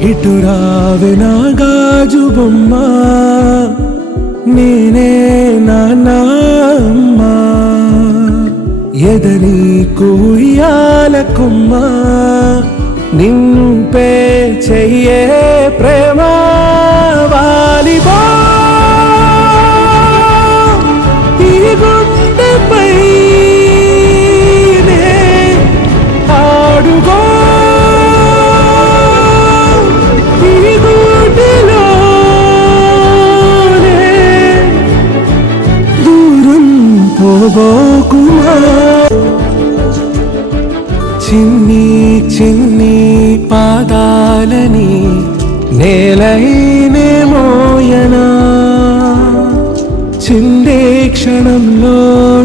ఇటు రావే నా గాజు బొమ్మ, నేనే నాన్న అమ్మ, ఎదని కుయ్యాల కొమ్మ, నిన్ను పే చెయ్యే ప్రేమ వాలిబా ఈ గుండెపై ఆడుగో చిన్ని చిన్ని పాదాలని నేలైనే మోయనా, చిందే క్షణంలో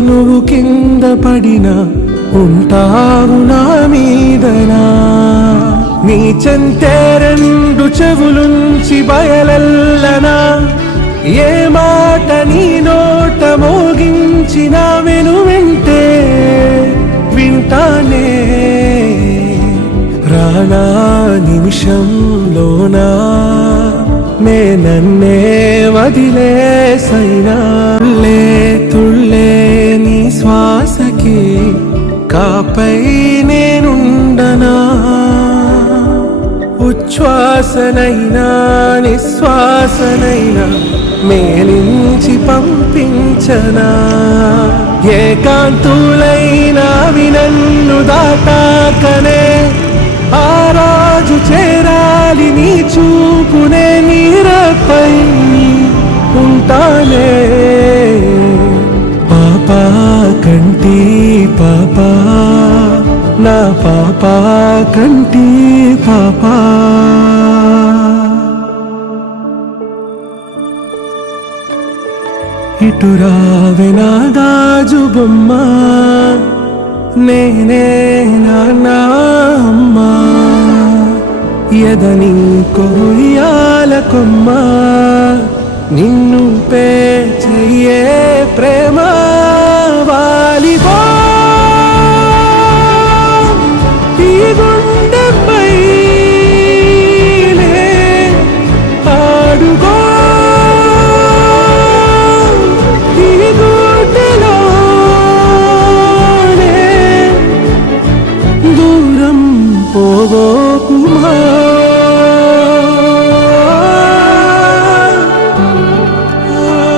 నువ్వు కింద పడినా ఉంటావు నా మీదనా, నీ చెంతే రెండు చెవులుంచి బయలెల్లనా, ఏ మాట నీ నోట మోగించిన వెనువెంటే వింటానే, రానా నిమిషంలోనా నే నన్నే వదిలేసైనా, తుళ్ళే నీ శ్వాసకి కాపై నేనుండనా, ఉచ్ఛ్వాసనైనా నిశ్వాసనైనా మేలించి పంపించనా, ఏకాంతులైనా వినన్ను దాటాకనే ఆ రాజు చేరాలి నీ చూపునే నీరపై ఉంటానే, పాపా కంటి పాపా నా పాపా కంటి పాపా. ఇటు రావే నా గాజు బొమ్మ, నేనే నాన్న అమ్మ, ఎదని కొయ్యాల కొమ్మ, నిన్ను పే చెయ్యే ప్రేమ